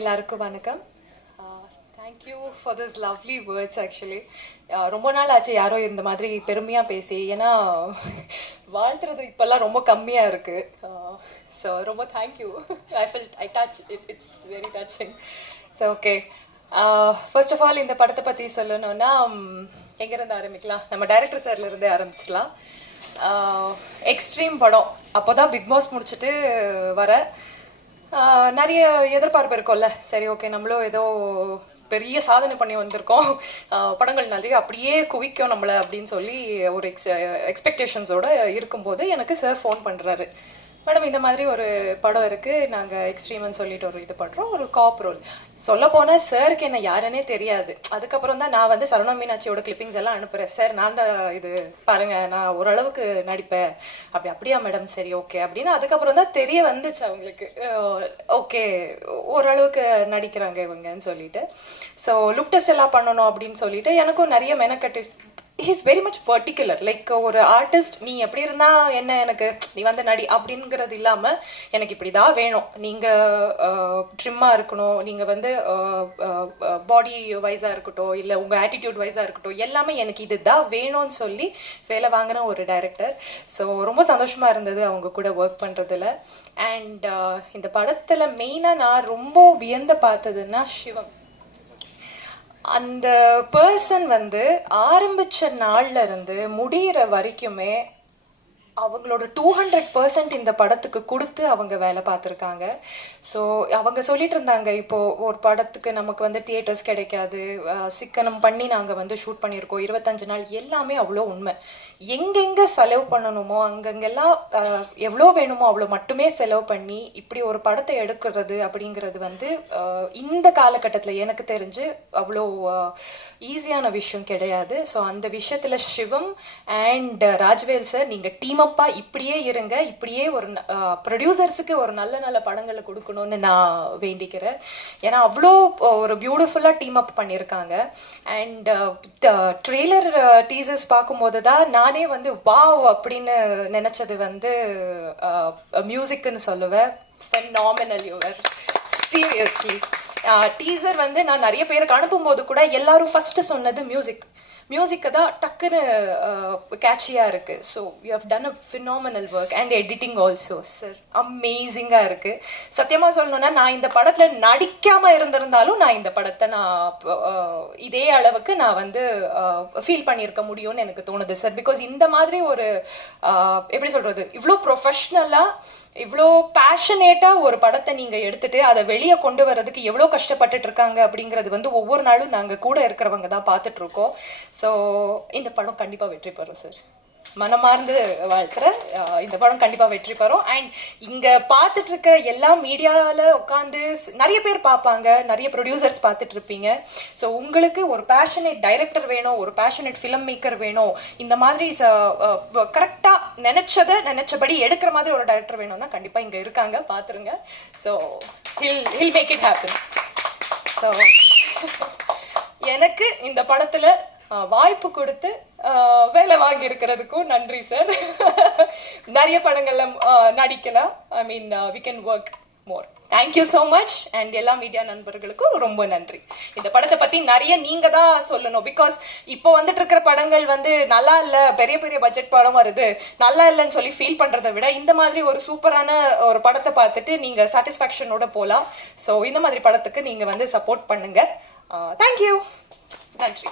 எல்லாருக்கும் வணக்கம். Thank you for this lovely words actually ரொம்ப நாள் ஆச்சு யாரோ இந்த மாதிரி பெருமையாக பேசி. ஏன்னா வாழ்த்துறது இப்போல்லாம் ரொம்ப கம்மியாக இருக்குது ஸோ ரொம்ப thank you I feel I touch it it's very touching so okay first of all இந்த படத்தை பற்றி சொல்லணும்னா எங்கேருந்து ஆரம்பிக்கலாம்? நம்ம டைரக்டர் சார்லேருந்தே ஆரம்பிச்சிக்கலாம் எக்ஸ்ட்ரீம் படம். அப்போ தான் பிக் பாஸ் முடிச்சுட்டு வர. நிறைய எதிர்பார்ப்பு இருக்கும்ல. சரி ஓகே நம்மளும் ஏதோ பெரிய சாதனை பண்ணி வந்திருக்கோம். படங்கள் நிறைய அப்படியே குவிக்கும் நம்மளை அப்படின்னு சொல்லி ஒரு எக்ஸ் எக்ஸ்பெக்டேஷன்ஸோட இருக்கும்போது எனக்கு சார் ஃபோன் பண்ணுறாரு மேடம் இந்த மாதிரி ஒரு படம் இருக்கு. நாங்க எக்ஸ்ட்ரீம்னு சொல்லிட்டு ஒரு இது பண்றோம். ஒரு காப் ரோல் சொல்ல போனா சாருக்கு என்ன யாருன்னே தெரியாது. அதுக்கப்புறம் தான் நான் வந்து சரணா மீனாட்சியோட கிளிப்பிங்ஸ் எல்லாம் அனுப்புறேன். சார் நான் தான் இது பாருங்க நான் ஓரளவுக்கு நடிப்பேன். அப்படி அப்படியா மேடம் சரி ஓகே அப்படின்னு அதுக்கப்புறம் தான் தெரிய வந்துச்சு அவங்களுக்கு. ஓகே ஓரளவுக்கு நடிக்கிறாங்க இவங்கன்னு சொல்லிட்டு. ஸோ லுக் டெஸ்ட் எல்லாம் பண்ணணும் அப்படின்னு சொல்லிட்டு எனக்கும் நிறைய மெனக்கட்டு is very much particular like ஒரு ஆர்டிஸ்ட் நீ எப்படி இருந்தா என்ன எனக்கு நீ வந்து நடி அப்படிங்கிறது இல்லாம எனக்கு இப்படிதான் வேணும். நீங்க ட்ரிம்மா இருக்கணும். நீங்க வந்து பாடி வைஸா இருக்கட்டும் இல்ல உங்க ஆட்டிடியூட் வைஸா இருக்கட்டும் எல்லாமே எனக்கு இதுதான் வேணும்னு சொல்லி வேலை வாங்கின ஒரு டைரக்டர் ஸோ ரொம்ப சந்தோஷமா இருந்தது அவங்க கூட ஒர்க் பண்றதுல. அண்ட் இந்த படத்துல மெயினா நான் ரொம்ப வியந்து பார்த்ததுன்னா சிவம். அந்த பர்சன் வந்து ஆரம்பிச்ச நாள்ல இருந்து முடியிற வரைக்குமே அவங்களோட டூ ஹண்ட்ரட் பர்சன்ட் இந்த படத்துக்கு கொடுத்து அவங்க வேலை பார்த்துருக்காங்க. ஸோ அவங்க சொல்லிட்டு இருந்தாங்க இப்போது ஒரு படத்துக்கு நமக்கு வந்து தியேட்டர்ஸ் கிடைக்காது. சிக்கனம் பண்ணி நாங்கள் வந்து ஷூட் பண்ணியிருக்கோம். இருபத்தஞ்சு நாள் எல்லாமே அவ்வளோ உண்மை. எங்கெங்கே செலவு பண்ணணுமோ அங்கங்கெல்லாம் எவ்வளோ வேணுமோ அவ்வளோ மட்டுமே செலவு பண்ணி இப்படி ஒரு படத்தை எடுக்கிறது அப்படிங்கிறது வந்து இந்த காலகட்டத்தில் எனக்கு தெரிஞ்சு அவ்வளோ ஈஸியான விஷயம் கிடையாது. ஸோ அந்த விஷயத்தில் சிவம் அண்ட் ராஜ்வேல் சார் நீங்கள் டீம் அப்பா இப்படியே இருங்க. இப்படியே ஒரு ப்ரொடியூசர்ஸுக்கு ஒரு நல்ல நல்ல படங்களை கொடுக்கணும்னு நான் வேண்டிக்கிறேன். ஏன்னா அவ்வளோ ஒரு பியூட்டிஃபுல்லாக டீம் அப் பண்ணியிருக்காங்க. அண்ட் ட்ரெய்லர் டீசர்ஸ் பார்க்கும்போது தான் நானே வந்து வாவ் அப்படின்னு நினச்சது வந்து மியூசிக்குன்னு சொல்லுவேன். நாமினல் யுவர் சீரியஸ்லி டீசர் வந்து நான் நிறைய பேருக்கு அனுப்பும்போது கூட எல்லாரும் ஃபர்ஸ்ட் சொன்னது மியூசிக் மியூசிக்கை தான் டக்குன்னு கேட்சியாக இருக்குது so you have done a phenomenal work and editing also sir அமேசிங்காக இருக்குது சத்தியமாக சொல்லணும்னா நான் இந்த படத்தில் நடிக்காமல் இருந்திருந்தாலும் நான் இந்த படத்தை நான் இதே அளவுக்கு நான் வந்து ஃபீல் பண்ணியிருக்க முடியும்னு எனக்கு தோணுது சார் பிகாஸ் இந்த மாதிரி ஒரு எப்படி சொல்கிறது இவ்வளோ ப்ரொஃபஷ்னலாக இவ்வளோ பேஷனேட்டாக ஒரு படத்தை நீங்கள் எடுத்துட்டு அதை வெளியே கொண்டு வர்றதுக்கு எவ்வளோ கஷ்டப்பட்டுட்டு இருக்காங்க அப்படிங்கிறது வந்து ஒவ்வொரு நாளும் நாங்கள் கூட இருக்கிறவங்க தான் பார்த்துட்டு இருக்கோம். ஸோ இந்த படம் கண்டிப்பாக வெற்றி பெறும் சார் மனமார்ந்து வாழ்த்துறேன் இந்த படம் கண்டிப்பாக வெற்றி பெறும். அண்ட் இங்கே பார்த்துட்டு இருக்க எல்லா மீடியாவில் உட்காந்து நிறைய பேர் பார்ப்பாங்க நிறைய ப்ரொடியூசர்ஸ் பார்த்துட்டு இருப்பீங்க ஸோ உங்களுக்கு ஒரு பேஷனேட் டைரக்டர் வேணும் ஒரு பேஷனேட் ஃபிலிம் மேக்கர் வேணும். இந்த மாதிரி கரெக்டாக நினைச்சதை நினைச்சபடி எடுக்கிற மாதிரி ஒரு டைரக்டர் வேணும்னா கண்டிப்பாக இங்கே இருக்காங்க பார்த்துருங்க. So he'll he'll make it happen so எனக்கு இந்த படத்துல வாய்ப்பு கொடுத்து வேலை வாங்கி இருக்கிறதுக்கும் நன்றி சார் நிறைய படங்கள்ல நடிக்கலாம். I mean we can work more thank you so much and எல்லா மீடியா நண்பர்களுக்கும் ரொம்ப நன்றி. இந்த படத்தை பத்தி நிறைய நீங்க தான் சொல்லணும். பிகாஸ் இப்போ வந்துட்டு இருக்கிற படங்கள் வந்து நல்லா இல்ல பெரிய பெரிய பட்ஜெட் படம் வருது. நல்லா இல்லைன்னு சொல்லி ஃபீல் பண்றதை விட இந்த மாதிரி ஒரு சூப்பரான ஒரு படத்தை பார்த்துட்டு நீங்க சாட்டிஸ்ஃபேக்ஷனோட போகலாம் ஸோ இந்த மாதிரி படத்துக்கு நீங்க வந்து சப்போர்ட் பண்ணுங்க. தேங்க்யூ நன்றி.